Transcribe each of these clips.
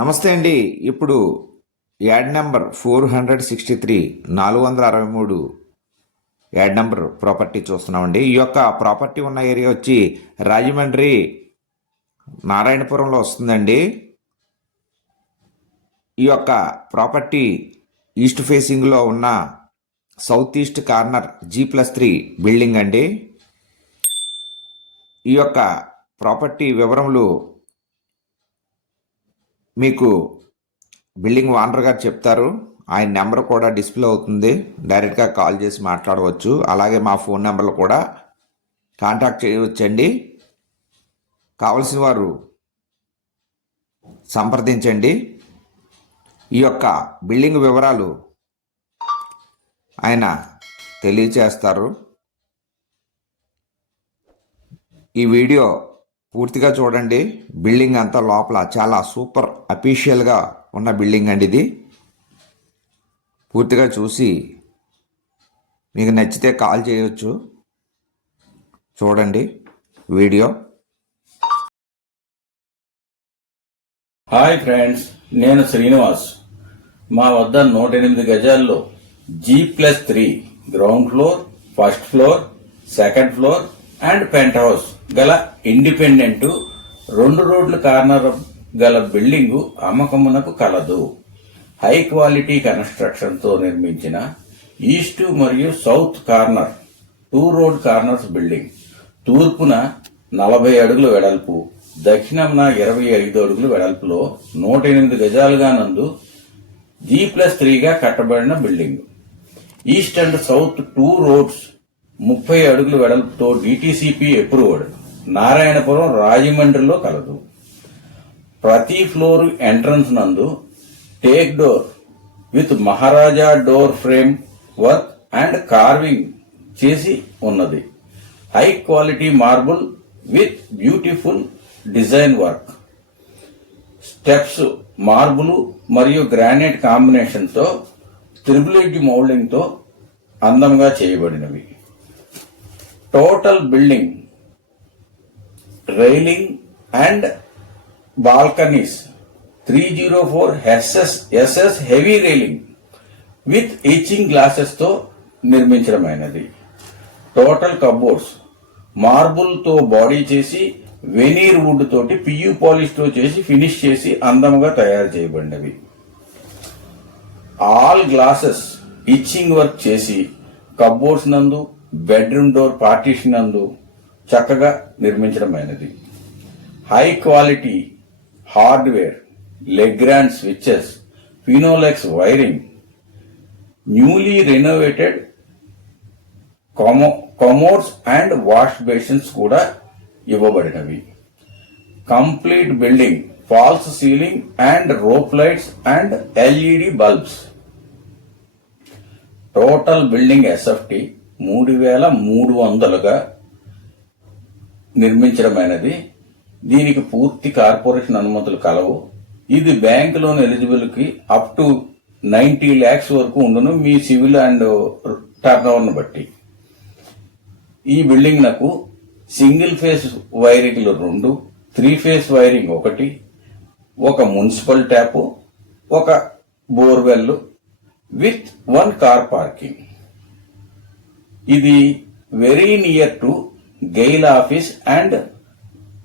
నమస్తే అండి. ఇప్పుడు add number 463 463 add number property చూస్తున్నామండి. ఈ యొక్క ప్రాపర్టీ ఉన్న ఏరియా వచ్చి రాజమండ్రి నారాయణపురంలో వస్తుందండి. ఈ యొక్క ప్రాపర్టీ ఈస్ట్ ఫేసింగ్లో ఉన్న south east corner G+3 building అండి. ఈ యొక్క ప్రాపర్టీ వివరములు మీకు బిల్డింగ్ ఓనర్ గారు చెప్తారు. ఆయన నెంబర్ కూడా డిస్ప్లే అవుతుంది, డైరెక్ట్గా కాల్ చేసి మాట్లాడవచ్చు. అలాగే మా ఫోన్ నెంబర్లు కూడా కాంటాక్ట్ చేయవచ్చండి. కావలసిన వారు సంప్రదించండి. ఈ యొక్క బిల్డింగ్ వివరాలు ఆయన తెలియచేస్తారు. ఈ వీడియో పూర్తిగా చూడండి. బిల్డింగ్ అంతా లోపల చాలా సూపర్ అఫీషియల్గా ఉన్న బిల్డింగ్ అండి. ఇది పూర్తిగా చూసి మీకు నచ్చితే కాల్ చేయవచ్చు. చూడండి వీడియో. హాయ్ ఫ్రెండ్స్, నేను శ్రీనివాస్. మా వద్ద 108 గజాల్లో G+3 ground floor, first floor, second floor and penthouse గల ఇండిపెండెంట్ 2 రోడ్ల కార్నర్ గల బిల్డింగు అమ్మకమునకు కలదు. హై క్వాలిటీ కన్స్ట్రక్షన్ తో నిర్మించిన ఈస్ట్ మరియు south corner 2 road corners building. తూర్పున 40 అడుగుల వెడల్పు, దక్షిణంన 25 అడుగుల వెడల్పులో 108 గజాలుగా నందు G+3గా కట్టబడిన building. East and south 2 roads 30 అడుగుల వెడల్పుతో DTCP అప్రూవ్డ్ నారాయణపురం రాజమండ్రిలో కలదు. ప్రతి ఫ్లోర్ ఎంట్రన్స్ నందు take door with Maharaja door frame work and carving చేసి ఉన్నది. High quality marble with beautiful design work. Steps marble మరియు గ్రానైట్ కాంబినేషన్ తో త్రిబుల్ మౌల్డింగ్ తో అందంగా చేయబడినవి. Total building railing and balconies 304 SS heavy railing with itching glasses తో నిర్మించడమైనది. Total cupboards marble తో body చేసి వెనీర్ వుడ్ తోటి PU పాలిష్ తో చేసి ఫినిష్ చేసి అందంగా తయారు చేయబడినవి. ఆల్ గ్లాసెస్ ఇచ్చింగ్ వర్క్ చేసి కబోర్డ్స్ నందు, బెడ్రూమ్ డోర్ పార్టీషన్ నందు చక్కగా నిర్మించడమైనది. High quality hardware, Legrand switches, Finolex wiring, newly renovated commodes and wash basins కూడా ఇవ్వబడినవి. Complete building, false ceiling and rope lights and LED bulbs. Total building SFT 3,300గా నిర్మించడమైనది. దీనికి పూర్తి కార్పొరేషన్ అనుమతులు కలవు. ఇది బ్యాంక్ లోన్ ఎలిజిబుల్ కి అప్ టు 90 lakhs వరకు ఉండును, మీ సివిల్ అండ్ టర్న్ ఓవర్ బట్టి. ఈ బిల్డింగ్ నాకు సింగిల్ ఫేస్ వైరింగ్లు 2, 3 ఫేస్ వైరింగ్ 1, ఒక మున్సిపల్ ట్యాప్, ఒక బోర్వెల్ విత్ 1 కార్ పార్కింగ్. ఇది very near to GAIL office and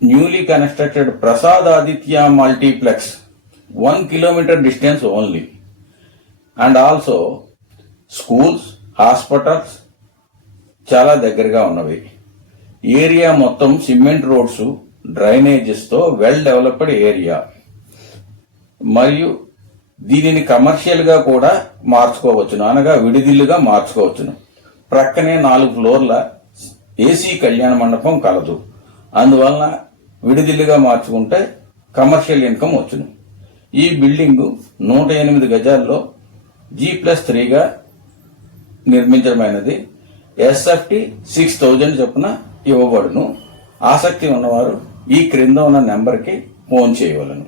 newly constructed Prasad Aditya multiplex 1 kilometer distance only. And also schools, hospitals చాలా దగ్గరగా ఉన్నవి. ఏరియా మొత్తం సిమెంట్ రోడ్స్, డ్రైనేజెస్ తో వెల్ డెవలప్డ్ ఏరియా. మరియు దీనిని కమర్షియల్ గా కూడా మార్చుకోవచ్చును, అనగా విడిదిల్లుగా మార్చుకోవచ్చును. ప్రక్కనే 4 ఫ్లోర్ల AC కళ్యాణ మండపం కలదు. అందువలన విడిదిల్లుగా మార్చుకుంటే కమర్షియల్ ఇన్కమ్ వచ్చును. ఈ బిల్డింగ్ 108 గజాల్లో G+3గా నిర్మించడమైనది. SFT 6,000 చొప్పున ఇవ్వబడును. ఆసక్తి ఉన్నవారు ఈ క్రింద ఉన్న నెంబర్కి ఫోన్ చేయవలను.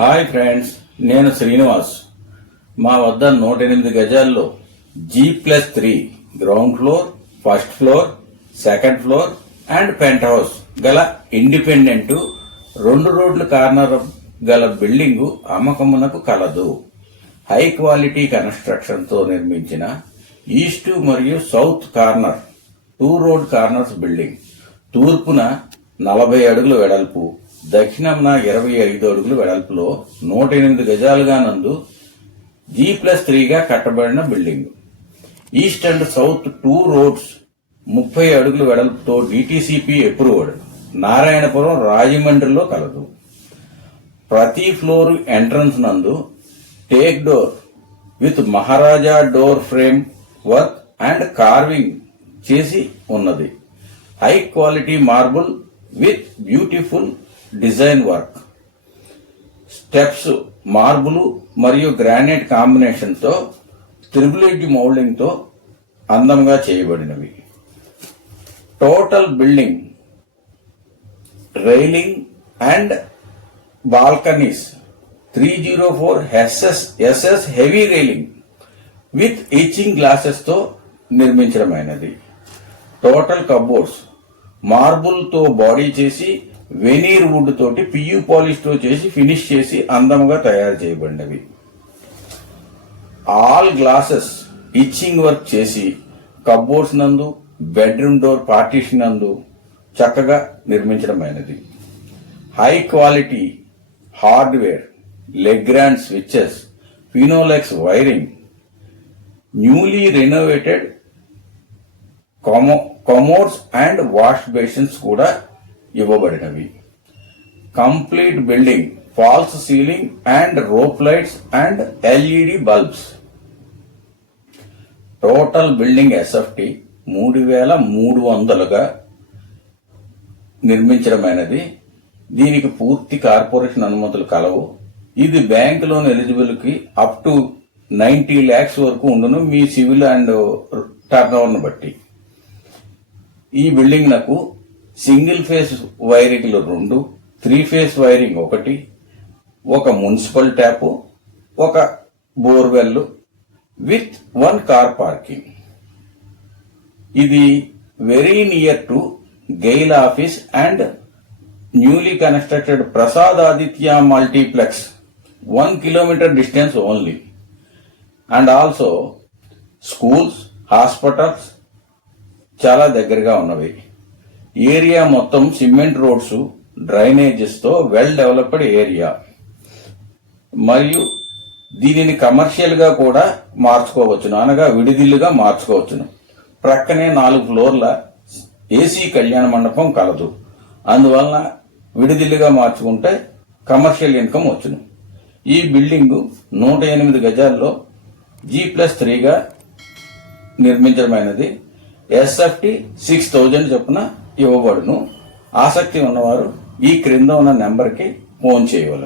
హాయ్ ఫ్రెండ్స్, నేను శ్రీనివాస్. మా వద్ద 108 గజాల్లో G+3 ground floor, first floor, second floor and penthouse గల ఇండిపెండెంట్ 2 రోడ్ల కార్నర్ గల బిల్డింగు అమ్మకమునకు కలదు. హై క్వాలిటీ కన్స్ట్రక్షన్ తో నిర్మించిన ఈస్ట్ మరియు south corner 2 road corners building. తూర్పున 40 అడుగుల వెడల్పు, దక్షిణంన 25 అడుగుల వెడల్పులో 108 గజాలుగా నందు G+3 గా కట్టబడిన building. East and south 2 roads 30 అడుగుల వెడల్పుతో డిటిసిపి అప్రూవ్డ్ నారాయణపురం, రాజమండ్రిలో కలదు. ప్రతి ఫ్లోర్ ఎంట్రన్స్ నందు take door with Maharaja door frame work and carving చేసి ఉన్నది. High quality marble with beautiful design work. Steps marble మరియు గ్రానైట్ కాంబినేషన్ తో త్రిబుల్ మౌల్డింగ్ తో అందంగా చేయబడినవి. Total building railing and balconies 304 SS heavy railing with itching glasses తో నిర్మించడమైనది. Total cupboards marble తో body చేసి వెనీర్ వుడ్ తోటి పియు పాలిష్ తో చేసి ఫినిష్ చేసి అందంగా తయారు చేయబడినవి. ఆల్ గ్లాసెస్ ఇచ్చింగ్ వర్క్ చేసి కబోర్డ్స్ నందు, బెడ్రూమ్ డోర్ పార్టీషన్ నందు చక్కగా నిర్మించడమైనది. High quality hardware, Legrand switches, Finolex wiring, newly renovated commodes and wash basins కూడా ఇవ్వబడినవి. Complete building false ceiling and rope lights and LED bulbs. Total building SFT 3,300గా నిర్మించడమైనది. దీనికి పూర్తి కార్పొరేషన్ అనుమతులు కలవు. ఇది బ్యాంక్ లోన్ ఎలిజిబుల్ కి అప్ టు 90 lakhs వరకు ఉండును, మీ సివిల్ అండ్ టర్న్ ఓవర్ ను బట్టి. ఈ బిల్డింగ్ నాకు single phase wiring 2, 3 face wiring 1, ఒక మున్సిపల్ ట్యాప్, ఒక బోర్వెల్ విత్ 1 కార్ పార్కింగ్. ఇది very near to GAIL office and newly constructed Prasad Aditya multiplex 1 kilometer distance only. And also schools, hospitals చాలా దగ్గరగా ఉన్నవి. ఏరియా మొత్తం సిమెంట్ రోడ్స్, డ్రైనేజెస్ తో well developed area. మరియు దీనిని కమర్షియల్ గా కూడా మార్చుకోవచ్చును, అనగా విడిదిల్లుగా మార్చుకోవచ్చును. ప్రక్కనే 4 ఫ్లోర్ల ఏసీ కళ్యాణ మండపం కలదు. అందువలన విడిదిల్లుగా మార్చుకుంటే కమర్షియల్ ఇన్కమ్ వచ్చును. ఈ బిల్డింగ్ 108 గజాల్లో G+3గా నిర్మించడమైనది. ఎస్ఎఫ్టి 6,000 చొప్పున ఇవ్వబడును. ఆసక్తి ఉన్నవారు ఈ క్రింద ఉన్న నెంబర్కి ఫోన్ చేయగలరు.